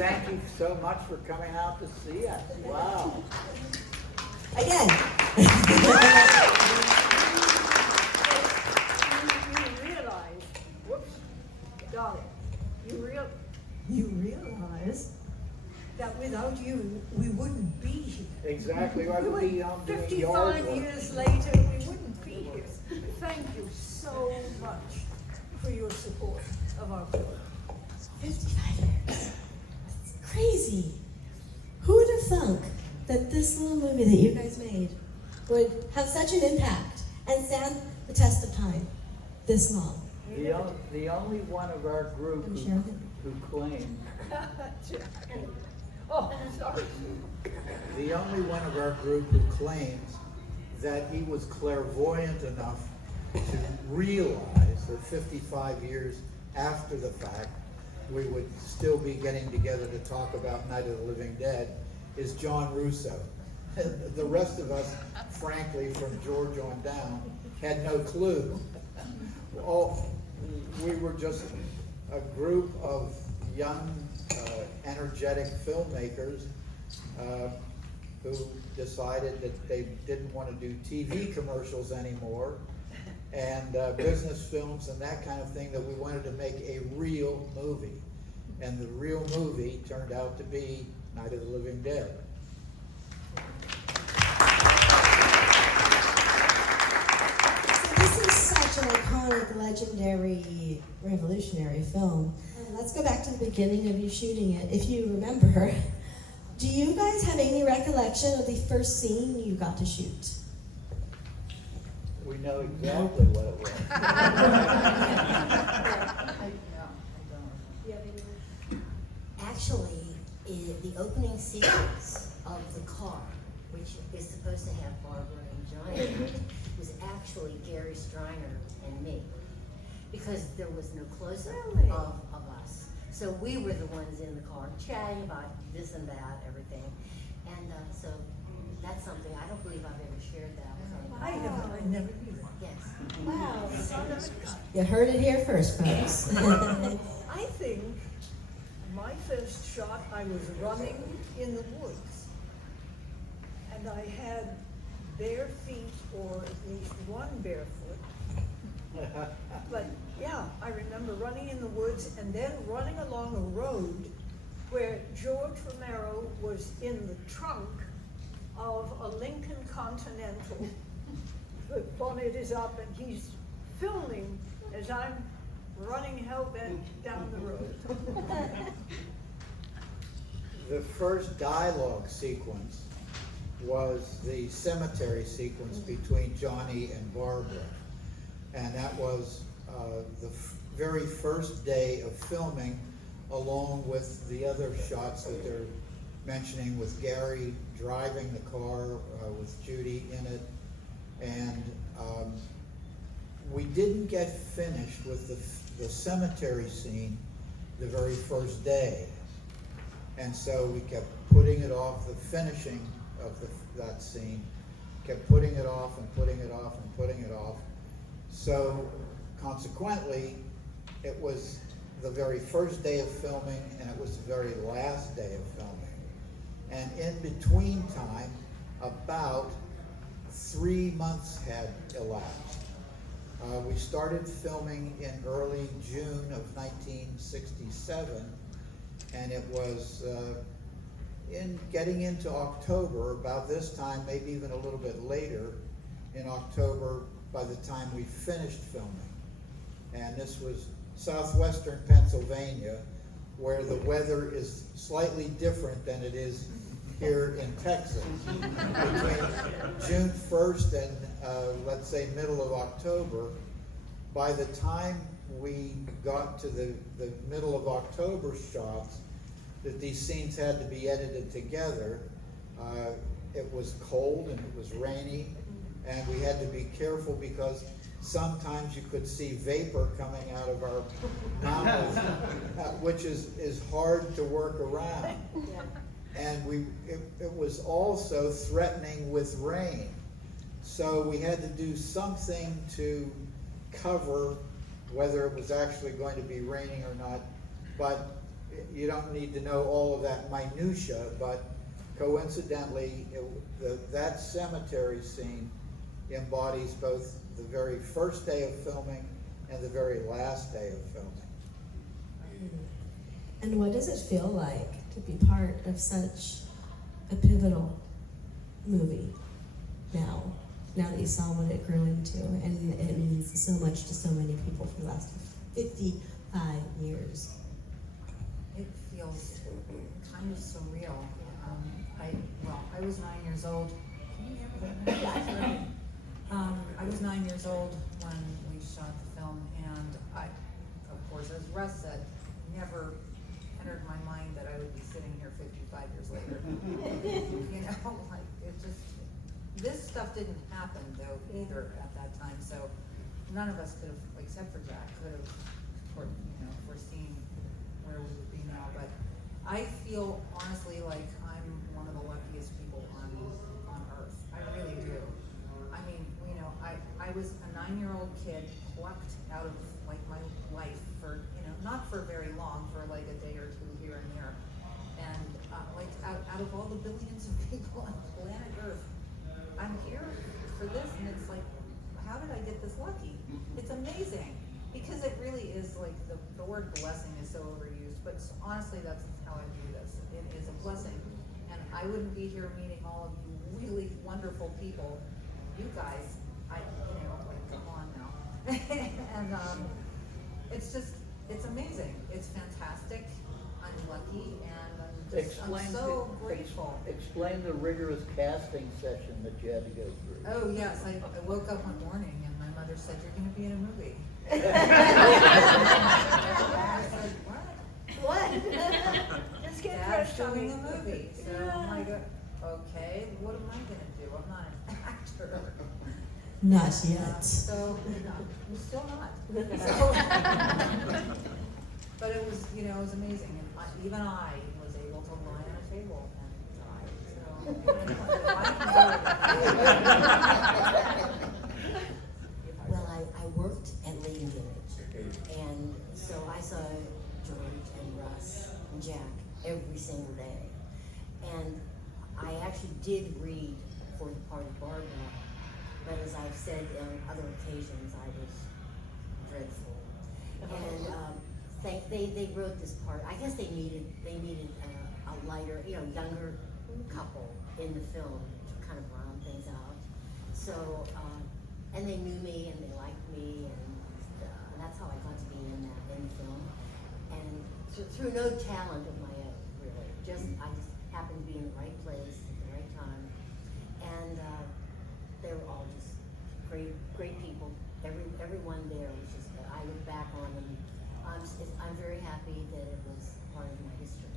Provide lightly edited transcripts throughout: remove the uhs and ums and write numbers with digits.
thank you so much for coming out to see us. Wow. Again. You realize, whoops, got it. You realize that without you, we wouldn't be here. Exactly. I would be doing 55 yard work. years later, we wouldn't be here. Thank you so much for your support of our film. 55 years. That's crazy. Who would have thunk that this little movie that you guys made would have such an impact and stand the test of time this long? The only one of our group who claimed, Oh, sorry. the only one of our group who claims that he was clairvoyant enough to realize that 55 years after the fact, we would still be getting together to talk about Night of the Living Dead is John Russo. The rest of us, frankly, from George on down, had no clue. We were just a group of young, energetic filmmakers who decided that they didn't want to do TV commercials anymore and business films and that kind of thing, that we wanted to make a real movie. And the real movie turned out to be Night of the Living Dead. So this is such an iconic, legendary, revolutionary film. Let's go back to the beginning of you shooting it. If you remember, do you guys have any recollection of the first scene you got to shoot? We know exactly what it was. Actually, the opening sequence of the car, which is supposed to have Barbara and John in it, was actually Gary Streiner and me, because there was no close-up of us. So we were the ones in the car chatting about this and that, everything. And so that's something, I don't believe I've ever shared that with anybody. I never knew that. Yes. Wow. You heard it here first, folks. I think my first shot, I was running in the woods, and I had bare feet, or at least one bare foot. But yeah, I remember running in the woods and then running along a road where George Romero was in the trunk of a Lincoln Continental. The bonnet is up and he's filming as I'm running hell-bent down the road. The first dialogue sequence was the cemetery sequence between Johnny and Barbara. And that was the very first day of filming, along with the other shots that they're mentioning, with Gary driving the car with Judy in it. And we didn't get finished with the cemetery scene the very first day. And so we kept putting it off, the finishing of that scene, kept putting it off and putting it off and putting it off. So consequently, it was the very first day of filming and it was the very last day of filming. And in between time, about 3 months had elapsed. We started filming in early June of 1967, and it was in getting into October, about this time, maybe even a little bit later, in October, by the time we finished filming. And this was southwestern Pennsylvania, where the weather is slightly different than it is here in Texas. Between June 1st and let's say middle of October, by the time we got to the middle of October shots, that these scenes had to be edited together, it was cold and it was rainy, and we had to be careful because sometimes you could see vapor coming out of our mouths, which is hard to work around. And it was also threatening with rain. So we had to do something to cover whether it was actually going to be raining or not. But you don't need to know all of that minutia, but coincidentally, that cemetery scene embodies both the very first day of filming and the very last day of filming. And what does it feel like to be part of such a pivotal movie now that you saw what it grew into, and it means so much to so many people for the last 55 years? It feels kind of surreal. I was 9 years old. Can you hear me? I was 9 years old when we shot the film, and I, of course, as Russ said, never entered my mind that I would be sitting here 55 years later. You know, like, it just, this stuff didn't happen though either at that time, so none of us could have, except for Jack, could have, foreseen where we would be now. But I feel honestly like I'm one of the luckiest people on earth. I really do. I mean, I was a 9-year-old kid plucked out of like my life for, not for very long, for like a day or two here and there. And out of all the billions of people on planet Earth, I'm here for this, and it's like, how did I get this lucky? It's amazing, because it really is like, the word blessing is so overused, but honestly, that's how I view this. It is a blessing, and I wouldn't be here meeting all of you really wonderful people, you guys, come on now. And it's amazing. It's fantastic. I'm lucky, and I'm so grateful. Explain the rigorous casting session that you had to go through. Oh, yes, I woke up one morning and my mother said, "You're gonna be in a movie." I said, "What?" Just get Dad's dressed showing on a movie. So I'm like, okay, what am I gonna do? I'm not an actor. Not yet. So, I'm still not. So, but it was, it was amazing. And even I was able to lie on a table and die. So, I can do it. Well, I worked at Leading Village, and so I saw George and Russ and Jack every single day. And I actually did read for the part of Barbara, but as I've said on other occasions, I was dreadful. And they wrote this part. I guess they needed a lighter, younger couple in the film to kind of round things out. So, and they knew me and they liked me, and that's how I got to be in the film. And through no talent of my own, really. I just happened to be in the right place at the right time. And they were all just great people. Everyone there was just, I look back on them. I'm very happy that it was part of my history.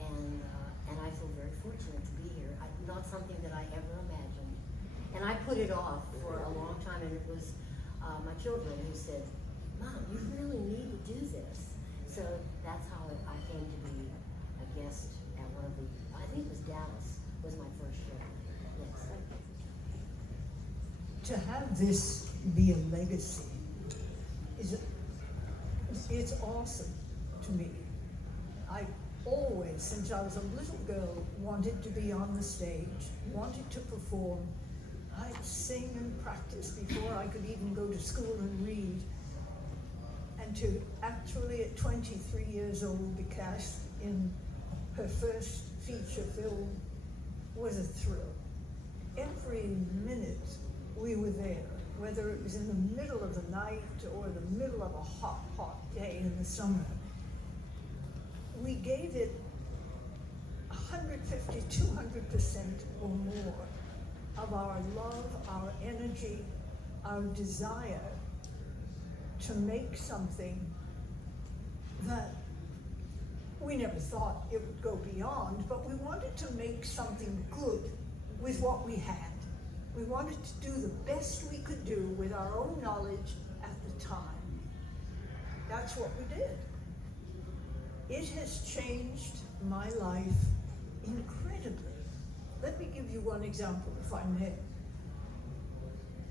And I feel very fortunate to be here. Not something that I ever imagined. And I put it off for a long time, and it was my children who said, "Mom, you really need to do this." So that's how I came to be a guest at one of the, I think it was Dallas, was my first show. Yes. To have this be a legacy it's awesome to me. I always, since I was a little girl, wanted to be on the stage, wanted to perform. I'd sing and practice before I could even go to school and read. And to actually, at 23 years old, be cast in her first feature film was a thrill. Every minute we were there, whether it was in the middle of the night or the middle of a hot, hot day in the summer. We gave it 150, 200% or more of our love, our energy, our desire to make something that we never thought it would go beyond, but we wanted to make something good with what we had. We wanted to do the best we could do with our own knowledge at the time. That's what we did. It has changed my life incredibly. Let me give you one example, if I may.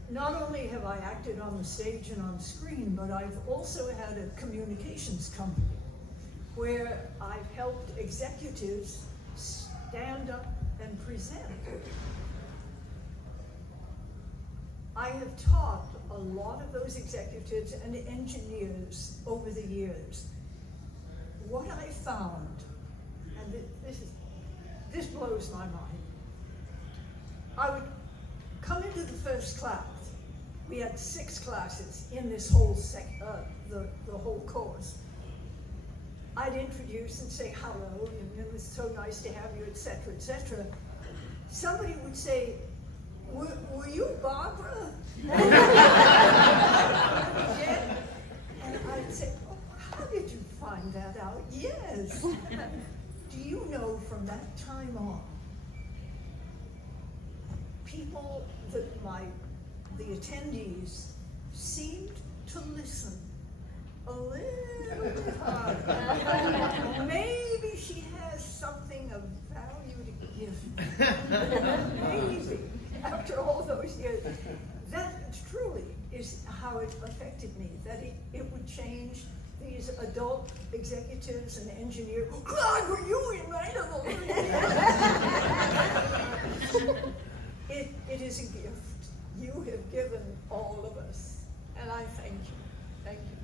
Not only have I acted on the stage and on screen, but I've also had a communications company. where I've helped executives stand up and present. I have taught a lot of those executives and engineers over the years. What I found, and this blows my mind, I would come into the first class. We had 6 classes in this whole the whole course. I'd introduce and say hello, and it was so nice to have you, etc., etc. Somebody would say, were you Barbara? Yeah. And I'd say, oh, how did you find that out? Yes. Do you know from that time on, people that the attendees seemed to listen a little bit harder. Maybe she has something of value to give. Maybe, after all those years. That truly is how it affected me, that it would change these adult executives and engineers. Oh, God, were you in right of the It is a gift you have given all of us, and I thank you. Thank you.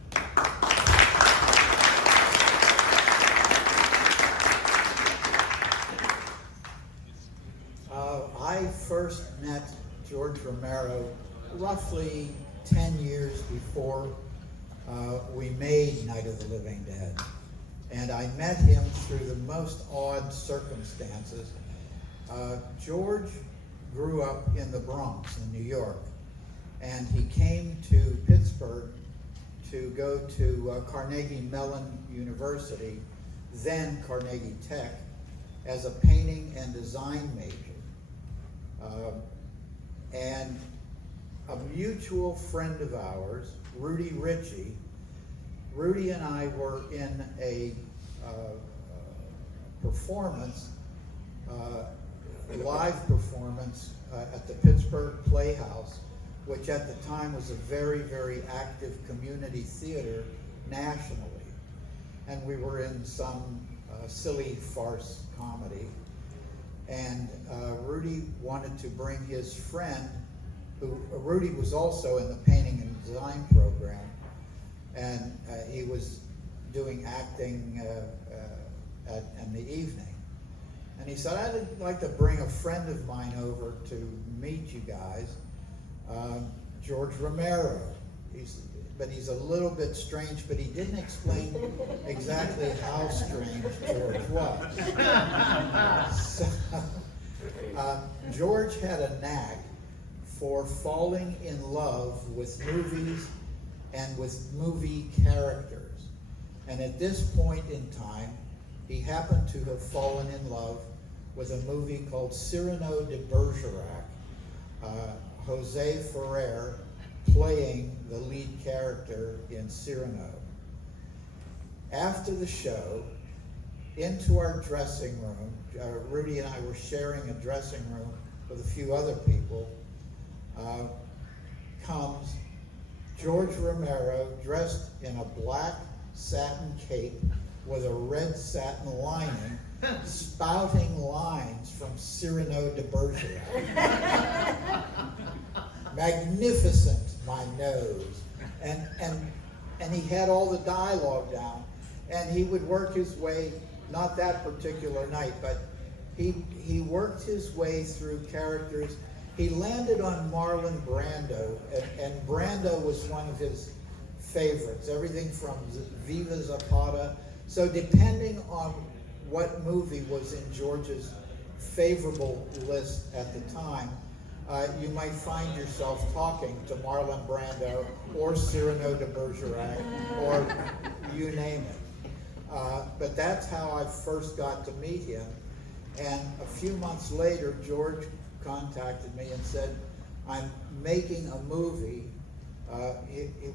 I first met George Romero roughly 10 years before we made Night of the Living Dead. And I met him through the most odd circumstances. George grew up in the Bronx in New York, and he came to Pittsburgh to go to Carnegie Mellon University, then Carnegie Tech, as a painting and design major. And a mutual friend of ours, Rudy Ritchie, Rudy and I were in a performance, live performance at the Pittsburgh Playhouse, which at the time was a very, very active community theater nationally. And we were in some silly farce comedy. And Rudy wanted to bring his friend, Rudy was also in the painting and design program, and he was doing acting in the evening. And he said, I'd like to bring a friend of mine over to meet you guys, George Romero. But he's a little bit strange, but he didn't explain exactly how strange George was. So, George had a knack for falling in love with movies and with movie characters. And at this point in time, he happened to have fallen in love with a movie called Cyrano de Bergerac, Jose Ferrer playing the lead character in Cyrano. After the show, into our dressing room, Rudy and I were sharing a dressing room with a few other people, comes George Romero dressed in a black satin cape with a red satin lining, spouting lines from Cyrano de Bergerac. Magnificent, my nose. And he had all the dialogue down. And he would work his way, not that particular night, but he worked his way through characters. He landed on Marlon Brando, and Brando was one of his favorites, everything from Viva Zapata. So depending on what movie was in George's favorable list at the time, you might find yourself talking to Marlon Brando or Cyrano de Bergerac or you name it. But that's how I first got to meet him. And a few months later, George contacted me and said, I'm making a movie,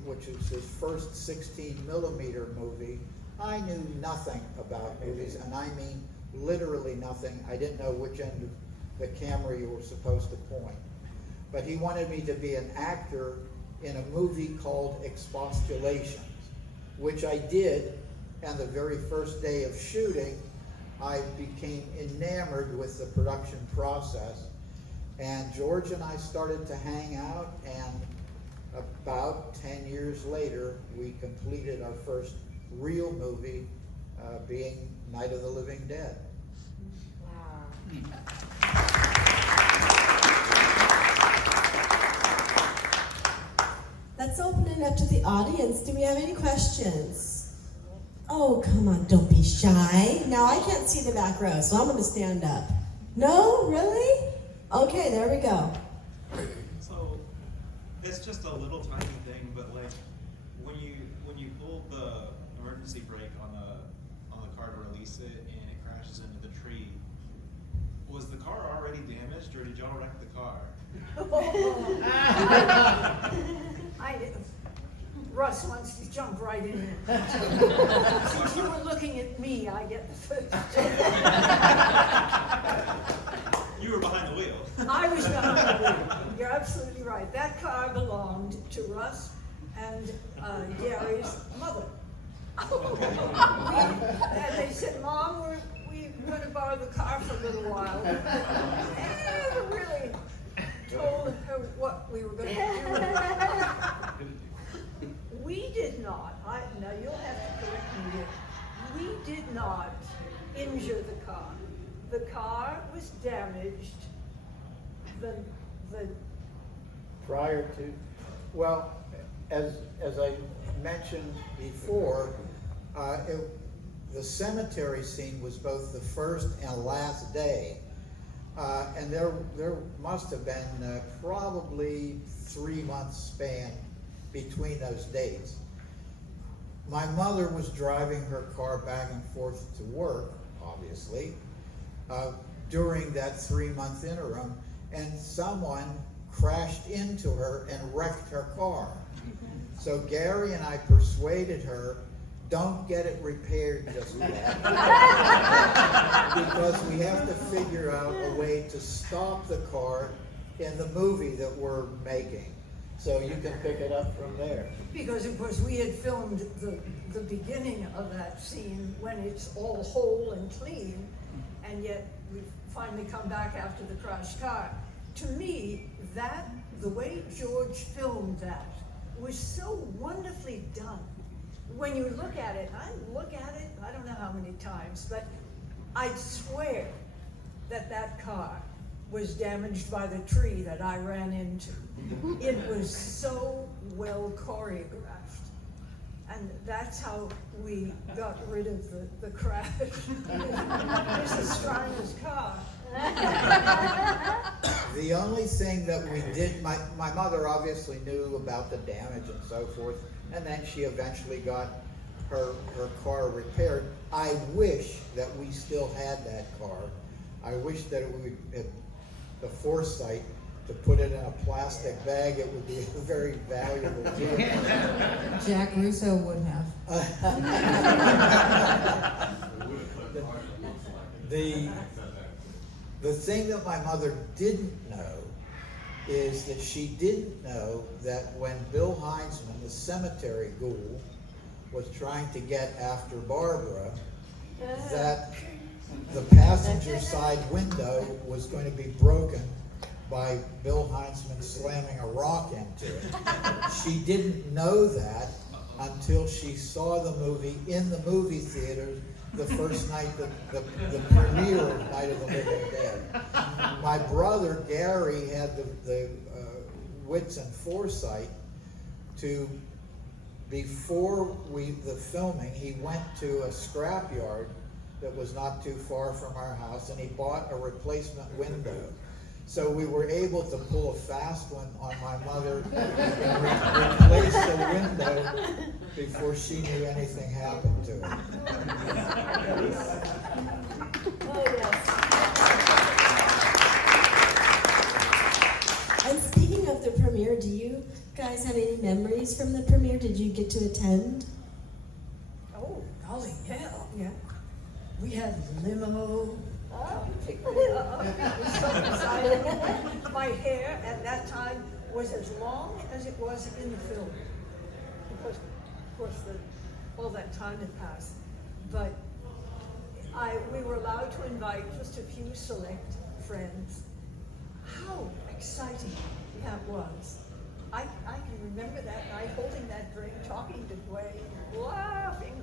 which was his first 16mm movie. I knew nothing about movies, and I mean literally nothing. I didn't know which end of the camera you were supposed to point. But he wanted me to be an actor in a movie called Expostulations, which I did And the very first day of shooting, I became enamored with the production process. And George and I started to hang out, and about 10 years later, we completed our first real movie, being Night of the Living Dead. Let's open it up to the audience. Do we have any questions? Oh, come on, don't be shy. Now I can't see the back row, so I'm gonna stand up. No, really? Okay, there we go. So it's just a little tiny thing, but like when you pulled the emergency brake on the car to release it and it crashes into the tree, was the car already damaged or did y'all wreck the car? Russ wants to jump right in. Since you were looking at me, I get the first. You were behind the wheel. I was behind the wheel. You're absolutely right. That car belonged to Russ and Gary's mother. And they said, Mom, we're going to borrow the car for a little while. And really told her what we were going to do. We did not, now you'll have to correct me here, we did not injure the car. The car was damaged, the Prior to, well, as I mentioned before, the cemetery scene was both the first and last day. And there must have been probably 3 months span between those dates. My mother was driving her car back and forth to work, obviously, during that 3-month interim, and someone crashed into her and wrecked her car. So Gary and I persuaded her, don't get it repaired just yet, because we have to figure out a way to stop the car in the movie that we're making. So you can pick it up from there. because of course we had filmed the beginning of that scene when it's all whole and clean, and yet we finally come back after the crashed car. To me, the way George filmed that was so wonderfully done. When you look at it, I don't know how many times, but I'd swear that car was damaged by the tree that I ran into. It was so well choreographed. And that's how we got rid of the crash. Mrs. Streiner's car. The only thing that we did, my mother obviously knew about the damage and so forth, and then she eventually got her car repaired. I wish that we still had that car. I wish that we had the foresight to put it in a plastic bag. It would be a very valuable vehicle. Jack Russo would have. The thing that my mother didn't know is that she didn't know that when Bill Heinzman, the cemetery ghoul, was trying to get after Barbara, that the passenger side window was going to be broken by Bill Heinzman slamming a rock into it. She didn't know that until she saw the movie in the movie theater the first night, the premiere of Night of the Living Dead. My brother Gary had the wits and foresight to, before the filming, he went to a scrapyard that was not too far from our house, and he bought a replacement window. So we were able to pull a fast one on my mother and replace the window before she knew anything happened to it. Oh, yes. And speaking of the premiere, do you guys have any memories from the premiere? Did you get to attend? Oh, golly, yeah. We had limo. It was so exciting. My hair at that time was as long as it was in the film, because of course all that time had passed. but we were allowed to invite just a few select friends. How exciting that was. I can remember that night holding that drink, talking to Dwayne, laughing.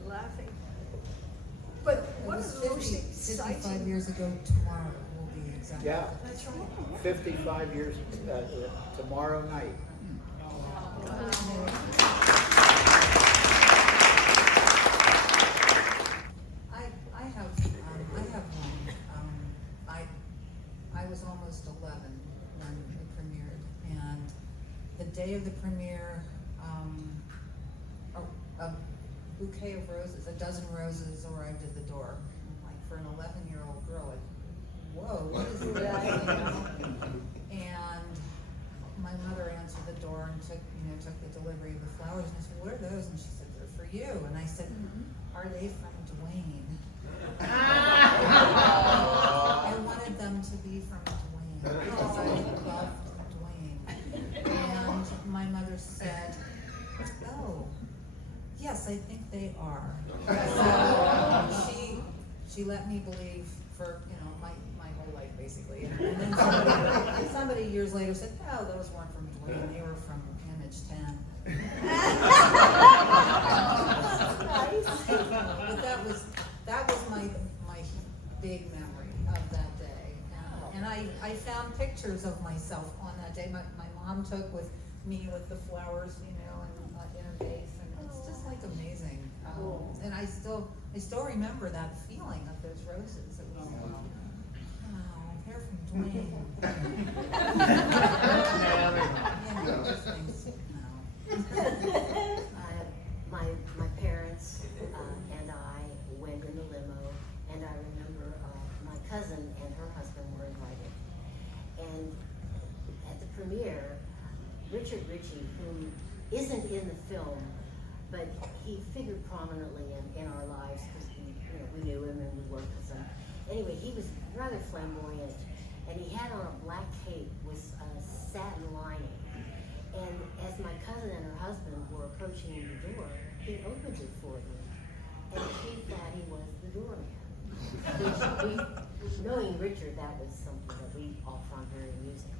But It one was of the most 55 exciting. years ago tomorrow will be exact. Yeah, That's right. 55 years tomorrow night. I have one. I was almost 11 when it premiered, and the day of the premiere, a bouquet of roses, a dozen roses arrived at the door. Like, for an 11-year-old girl, like, whoa, what is that? You know? And my mother answered the door and took the delivery of the flowers, and I said, "What are those?" And she said, "They're for you." And I said, "Are they from Dwayne?" I wanted them to be from Dwayne because I loved Dwayne. And my mother said, "Oh, yes, I think they are." So she let me believe for my whole life basically. And then somebody years later said, "Oh, those weren't from Dwayne, they were from Image 10." But that was my big memory of that day. And I found pictures of myself on that day. My mom took with me with the flowers, in her vase, and it's just like amazing. And I still remember that feeling of those roses. It was they're from Dwayne. Those things, My parents and I went in the limo, and I remember my cousin and her husband were invited. And at the premiere, Richard Ritchie, who isn't in the film, but he figured prominently in our lives because we knew him and we worked with him. Anyway, he was rather flamboyant, and he had on a black cape with a satin lining. And as my cousin and her husband were approaching the door, he opened it for them, and she thought he was the doorman. Knowing Richard, that was something that we all found very amusing.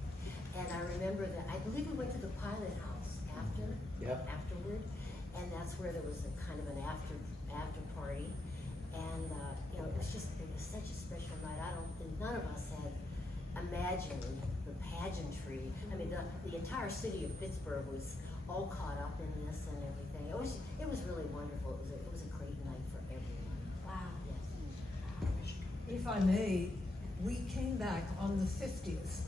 And I remember that, I believe we went to the pilot house afterward, and that's where there was a kind of an after party. And it was such a special night. I don't think none of us had imagined the pageantry. I mean, the entire city of Pittsburgh was all caught up in this and everything. It was really wonderful. It was a great night for everyone. Wow. Yes. If I may, we came back on the 50th.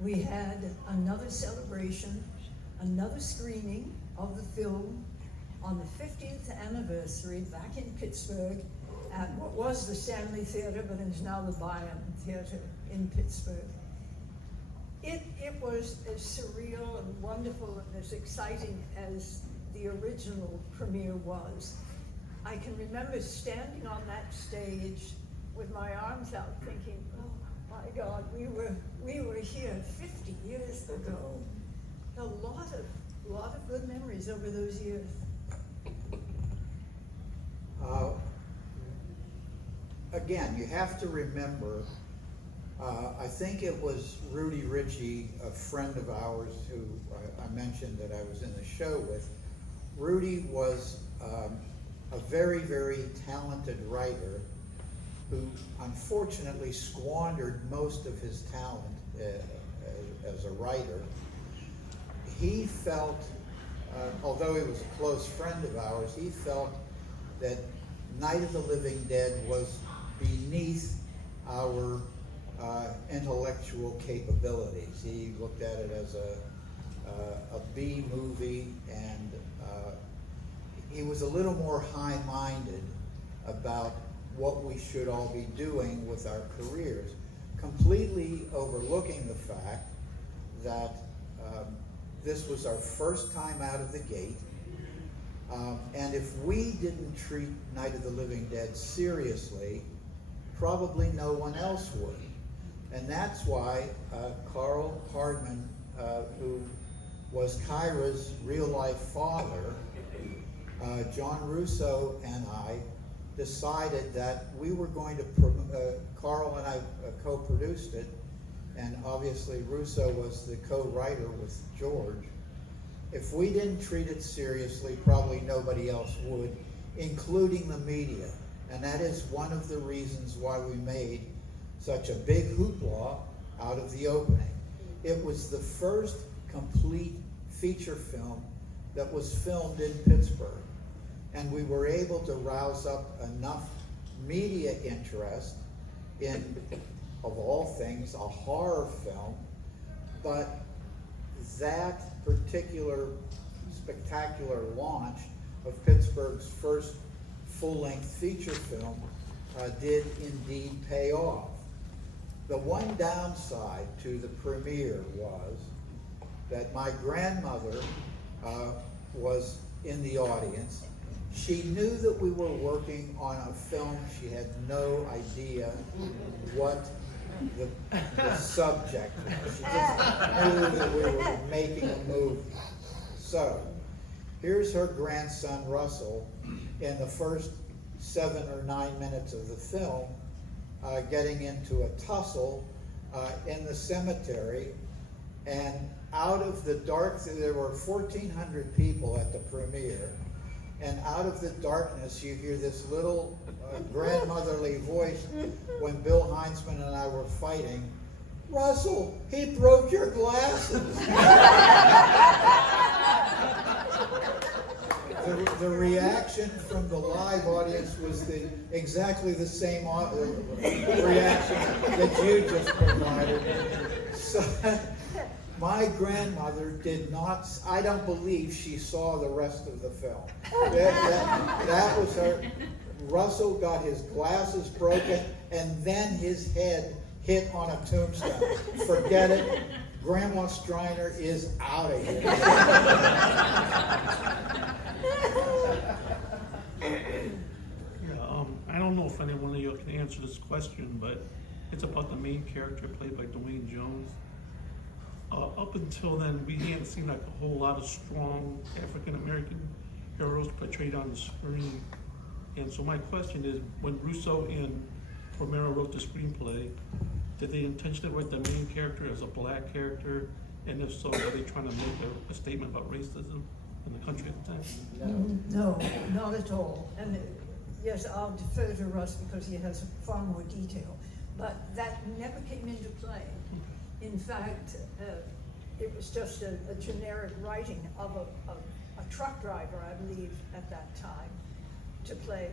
We had another celebration, another screening of the film on the 50th anniversary back in Pittsburgh at what was the Stanley Theater, but is now the Bayern Theater in Pittsburgh. It was as surreal and wonderful and as exciting as the original premiere was. I can remember standing on that stage with my arms out thinking, oh my God, we were here 50 years ago. A lot of good memories over those years. Again, you have to remember, I think it was Rudy Ritchie, a friend of ours who I mentioned that I was in the show with. Rudy was a very, very talented writer who unfortunately squandered most of his talent as a writer. He felt, although he was a close friend of ours, he felt that Night of the Living Dead was beneath our intellectual capabilities. He looked at it as a B movie, and he was a little more high-minded about what we should all be doing with our careers, completely overlooking the fact that this was our first time out of the gate. And if we didn't treat Night of the Living Dead seriously, probably no one else would. And that's why Carl Hardman, who was Kyra's real-life father, John Russo and I decided that we were going to, Carl and I co-produced it, and obviously Russo was the co-writer with George. If we didn't treat it seriously, probably nobody else would, including the media. And that is one of the reasons why we made such a big hoopla out of the opening. It was the first complete feature film that was filmed in Pittsburgh. And we were able to rouse up enough media interest in, of all things, a horror film. But that particular spectacular launch of Pittsburgh's first full-length feature film did indeed pay off. The one downside to the premiere was that my grandmother was in the audience. She knew that we were working on a film. She had no idea what the subject was. She just knew that we were making a movie. So, here's her grandson, Russell, in the first 7 or 9 minutes of the film, getting into a tussle in the cemetery, and out of the dark, there were 1,400 people at the premiere, and out of the darkness you hear this little grandmotherly voice when Bill Heinzman and I were fighting, "Russell, he broke your glasses." The reaction from the live audience was exactly the same reaction that you just provided. So, my grandmother did not, I don't believe she saw the rest of the film. That was her. Russell got his glasses broken, and then his head hit on a tombstone. Forget it. Grandma Streiner is out of here. Yeah, I don't know if anyone of you can answer this question, but it's about the main character played by Dwayne Jones. Up until then, we hadn't seen like a whole lot of strong African-American heroes portrayed on the screen. And so my question is, when Russo and Romero wrote the screenplay, did they intentionally write the main character as a black character? And if so, are they trying to make a statement about racism in the country at the time? No, not at all. And yes, I'll defer to Russ because he has far more detail. But that never came into play. In fact, it was just a generic writing of a truck driver, I believe, at that time, to play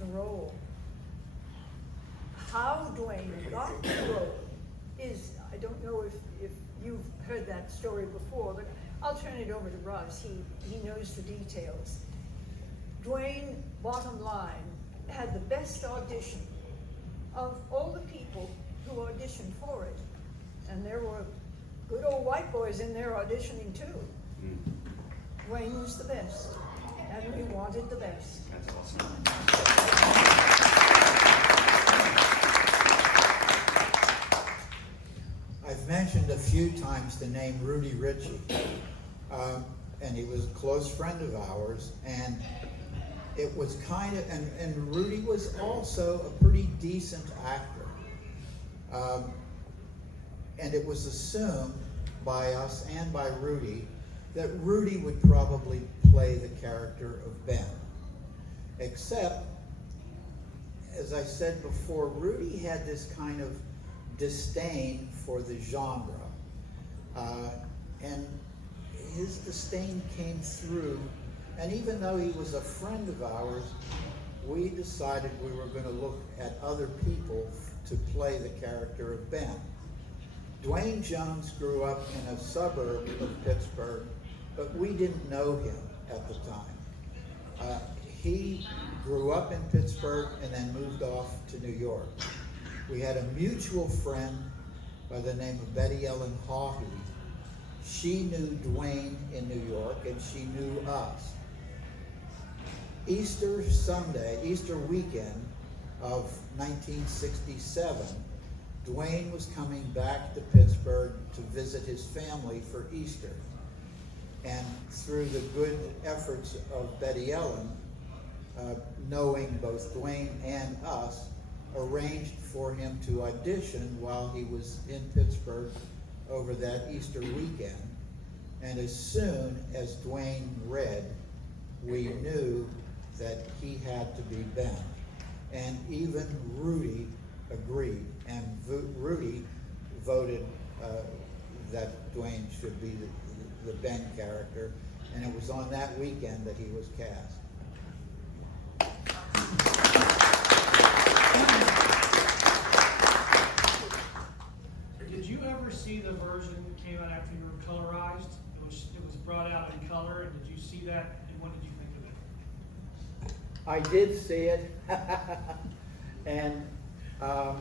the role. How Dwayne got the role is, I don't know if you've heard that story before, but I'll turn it over to Russ. He knows the details. Dwayne, bottom line, had the best audition of all the people who auditioned for it. And there were good old white boys in there auditioning too. Dwayne was the best, and we wanted the best. That's awesome. I've mentioned a few times the name Rudy Ritchie, and he was a close friend of ours, and it was kind of, and Rudy was also a pretty decent actor. And it was assumed by us and by Rudy that Rudy would probably play the character of Ben. Except, as I said before, Rudy had this kind of disdain for the genre. And his disdain came through, and even though he was a friend of ours, we decided we were going to look at other people to play the character of Ben. Dwayne Jones grew up in a suburb of Pittsburgh, but we didn't know him at the time. He grew up in Pittsburgh and then moved off to New York. We had a mutual friend by the name of Betty Ellen Hawhey. She knew Dwayne in New York, and she knew us. Easter Sunday, Easter weekend of 1967, Dwayne was coming back to Pittsburgh to visit his family for Easter. And through the good efforts of Betty Ellen, knowing both Dwayne and us, arranged for him to audition while he was in Pittsburgh over that Easter weekend. And as soon as Dwayne read, we knew that he had to be Ben. And even Rudy agreed, and Rudy voted that Dwayne should be the Ben character, and it was on that weekend that he was cast. Did you ever see the version that came out after you were colorized? It was brought out in color, and did you see that, and what did you think of it? I did see it, and a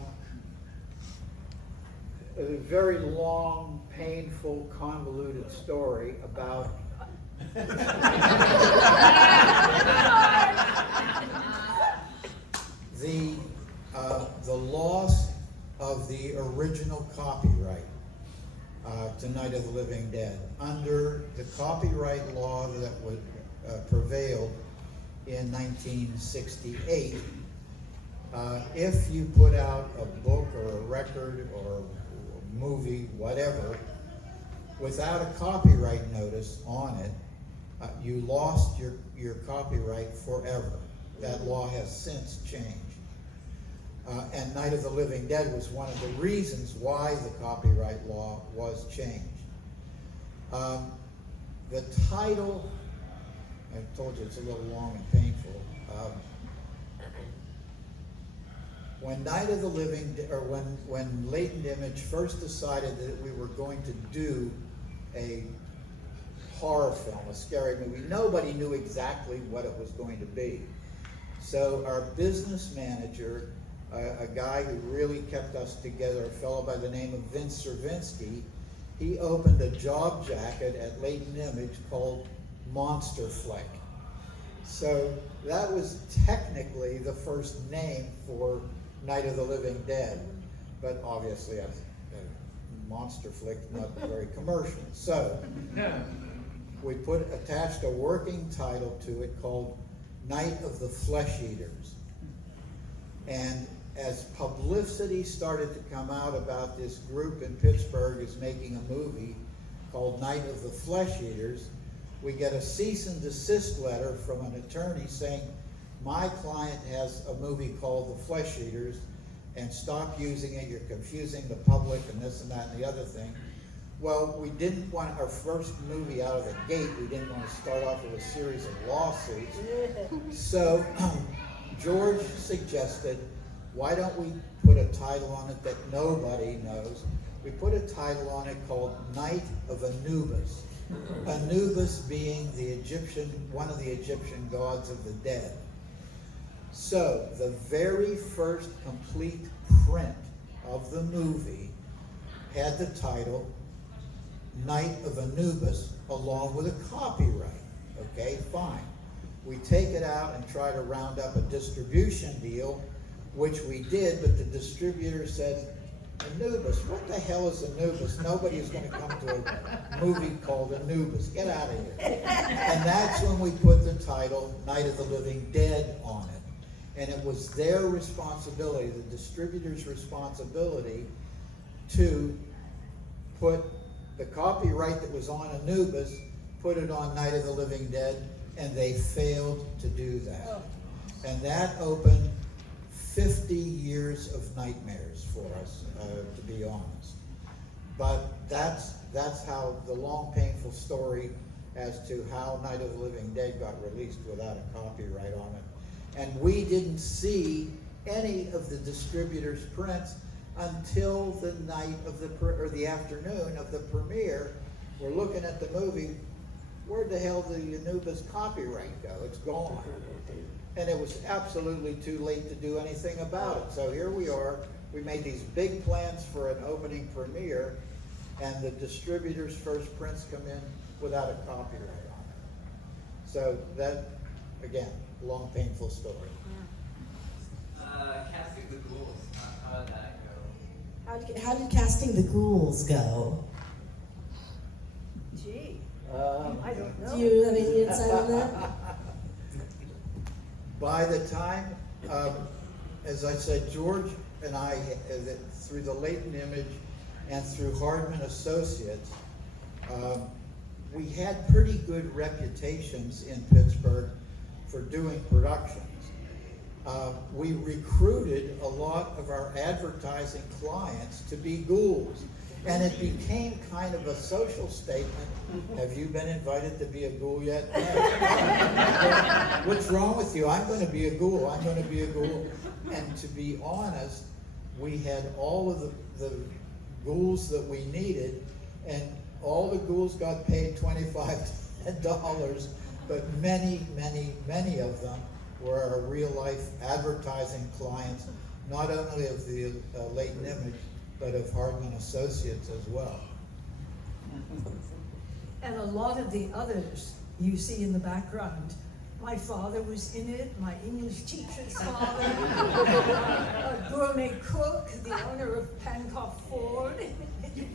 very long, painful, convoluted story about the loss of the original copyright to Night of the Living Dead. Under the copyright law that would prevailed in 1968, if you put out a book or a record or a movie, whatever, without a copyright notice on it, you lost your copyright forever. That law has since changed. And Night of the Living Dead was one of the reasons why the copyright law was changed. The title, I told you it's a little long and painful. When Night of the Living, or when Latent Image first decided that we were going to do a horror film, a scary movie, nobody knew exactly what it was going to be. So our business manager, a guy who really kept us together, a fellow by the name of Vince Cervinsky, he opened a job jacket at Latent Image called Monster Flick. So that was technically the first name for Night of the Living Dead, but obviously Monster Flick, not very commercial. So we attached a working title to it called Night of the Flesh Eaters. And as publicity started to come out about this group in Pittsburgh is making a movie called Night of the Flesh Eaters, we get a cease and desist letter from an attorney saying, my client has a movie called The Flesh Eaters, and stop using it, you're confusing the public and this and that and the other thing. Well, we didn't want our first movie out of the gate, we didn't want to start off with a series of lawsuits. So George suggested, why don't we put a title on it that nobody knows? We put a title on it called Night of Anubis. Anubis being one of the Egyptian gods of the dead. So the very first complete print of the movie had the title Night of Anubis along with a copyright. Okay, fine. We take it out and try to round up a distribution deal, which we did, but the distributor said, Anubis, what the hell is Anubis? Nobody is going to come to a movie called Anubis. Get out of here. And that's when we put the title Night of the Living Dead on it. And it was their responsibility, the distributor's responsibility, to put the copyright that was on Anubis, put it on Night of the Living Dead, and they failed to do that. And that opened 50 years of nightmares for us, to be honest. But that's how the long, painful story as to how Night of the Living Dead got released without a copyright on it. And we didn't see any of the distributor's prints until the night of the afternoon of the premiere. We're looking at the movie. Where'd the hell did the Anubis copyright go? It's gone. And it was absolutely too late to do anything about it. So here we are. We made these big plans for an opening premiere, and the distributor's first prints come in without a copyright on it. So that, again, long, painful story. Casting the ghouls, how did that go? How did casting the ghouls go? Gee, I don't know. Do you have any insight on that? by the time, as I said, George and I, through the Latent Image and through Hardman Associates, we had pretty good reputations in Pittsburgh for doing productions. We recruited a lot of our advertising clients to be ghouls. And it became kind of a social statement. Have you been invited to be a ghoul yet? What's wrong with you? I'm going to be a ghoul. I'm going to be a ghoul. And to be honest, we had all of the ghouls that we needed, and all the ghouls got paid $25, but many, many, many of them were our real-life advertising clients, not only of the Latent Image, but of Hardman Associates as well. And a lot of the others you see in the background. My father was in it, my English teacher's father, a gourmet cook, the owner of Pancop Ford.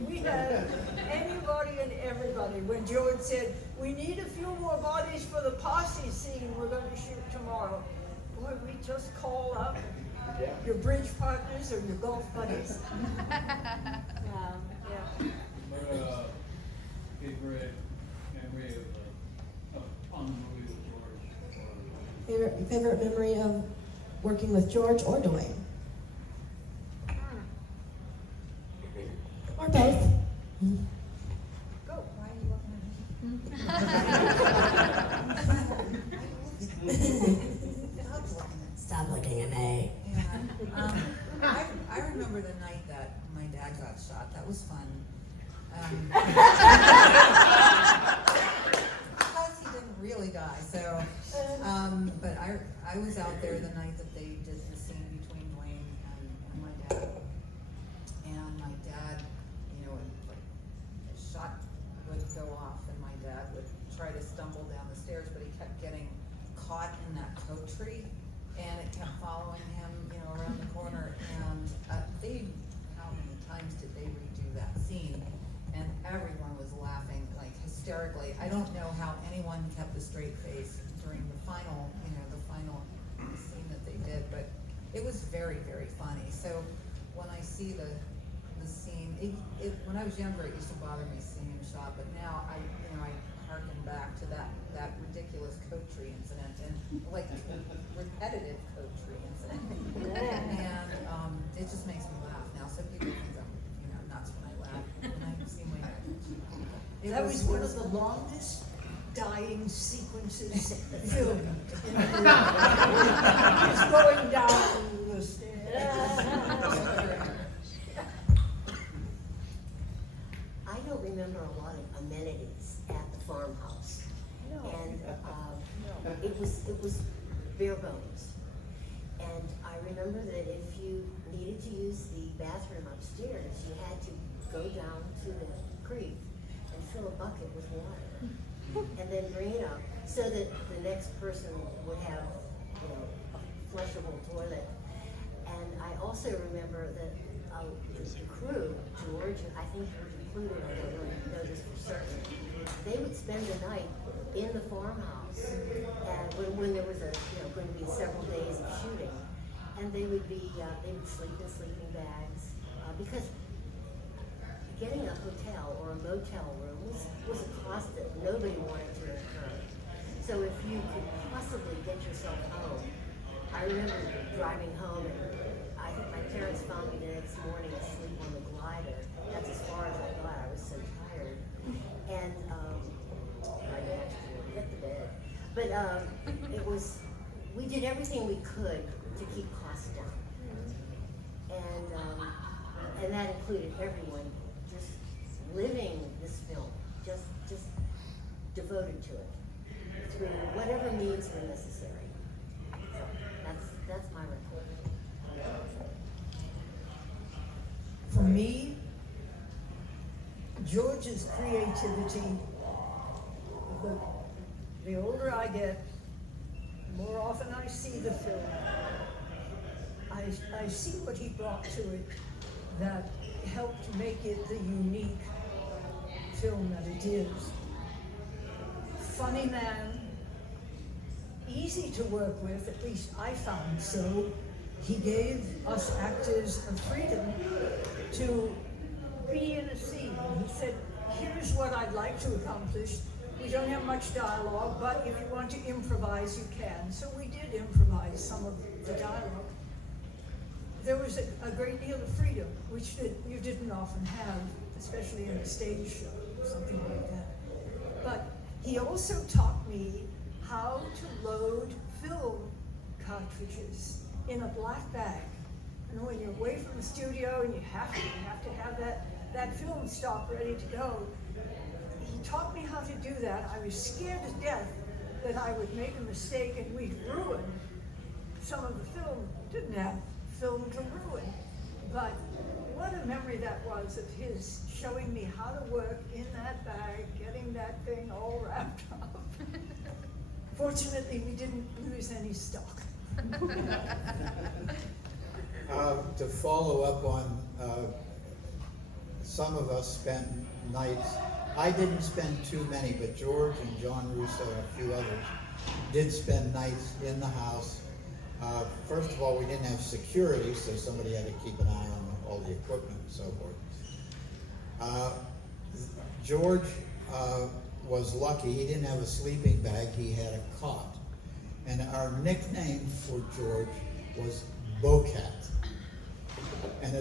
We had anybody and everybody. When George said, we need a few more bodies for the posse scene we're going to shoot tomorrow, boy, we just call up your bridge partners or your golf buddies. Wow. Yeah. Favorite memory on the movie with George? Favorite memory of working with George or Dwayne? Or both? Go. Why are you looking at me? Stop looking at me. Yeah. I remember the night that my dad got shot. That was fun. Because he didn't really die. So, but I was out there the night that they did the scene between Dwayne and my dad. And my dad, you know, like a shot would go off, and my dad would try to stumble down the stairs, but he kept getting caught in that coat tree. And it kept following him, you know, around the corner. And how many times did they redo that scene? And everyone was laughing like hysterically. I don't know how anyone kept a straight face during the final scene that they did, but it was very, very funny. So when I see the scene, when I was younger, it used to bother me seeing him shot, but now I harken back to that ridiculous coat tree incident and like repetitive coat tree incident. And it just makes me laugh now. So people think I'm nuts when I laugh when I see my dad. That was one of the longest dying sequences filmed. It's going down the stairs. I don't remember a lot of amenities at the farmhouse. No. And it was bare bones. And I remember that if you needed to use the bathroom upstairs, you had to go down to the creek and fill a bucket with water and then bring it up so that the next person would have, you know, a flushable toilet. And I also remember that the crew, George, and I think George included, I don't really know this for certain, they would spend the night in the farmhouse, and when there was going to be several days of shooting, and they would sleep in sleeping bags, because getting a hotel or a motel room was a cost that nobody wanted to incur. So if you could possibly get yourself home, I remember driving home, and I think my parents found me the next morning asleep on the glider. That's as far as I got. I was so tired. And I managed to get to bed. But we did everything we could to keep costs down. And that included everyone just living this film, just devoted to it, through whatever means were necessary. That's my report. For me, George's creativity, the older I get, the more often I see the film, I see what he brought to it that helped make it the unique film that it is. Funny man, easy to work with, at least I found so. He gave us actors a freedom to be in a scene. He said, here's what I'd like to accomplish. We don't have much dialogue, but if you want to improvise, you can. So we did improvise some of the dialogue. There was a great deal of freedom, which you didn't often have, especially in a stage show, something like that. But he also taught me how to load film cartridges in a black bag. And when you're away from the studio and you have to have that film stock ready to go, he taught me how to do that. I was scared to death that I would make a mistake and we'd ruin some of the film. Didn't have film to ruin. But what a memory that was of his showing me how to work in that bag, getting that thing all wrapped up. Fortunately, we didn't lose any stock. To follow up on, some of us spent nights, I didn't spend too many, but George and John Russo and a few others did spend nights in the house. First of all, we didn't have security, so somebody had to keep an eye on all the equipment and so forth. George was lucky. He didn't have a sleeping bag. He had a cot. And our nickname for George was Bocat. And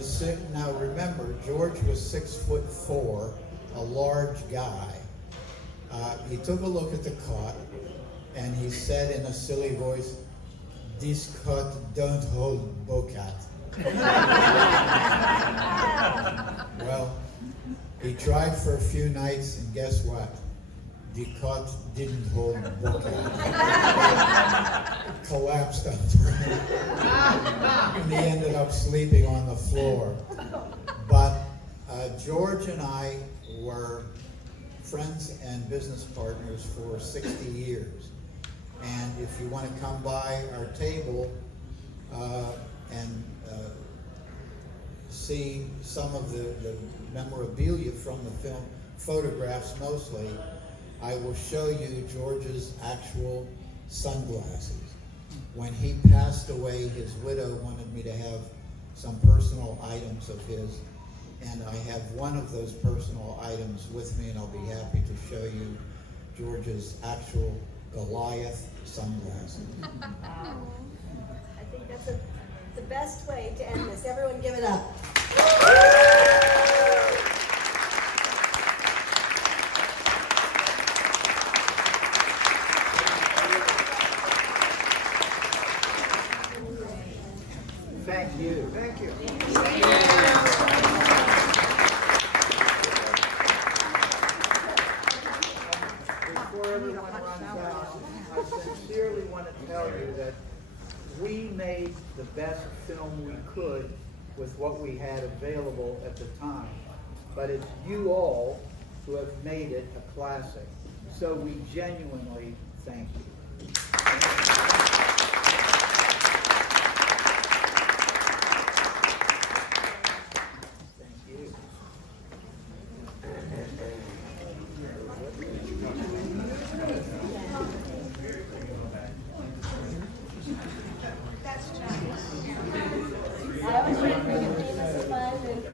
now remember, George was 6'4", a large guy. He took a look at the cot and he said in a silly voice, "This cot don't hold Bocat." Well, he tried for a few nights and guess what? The cot didn't hold Bocat. Collapsed under him. And he ended up sleeping on the floor. But George and I were friends and business partners for 60 years. And if you want to come by our table and see some of the memorabilia from the film, photographs mostly, I will show you George's actual sunglasses. When he passed away, his widow wanted me to have some personal items of his, and I have one of those personal items with me, and I'll be happy to show you George's actual Goliath sunglasses. I think that's the best way to end this. Everyone give it up. Thank you. Thank you. Before everyone runs out, I sincerely want to tell you that we made the best film we could with what we had available at the time. But it's you all who have made it a classic. So we genuinely thank you.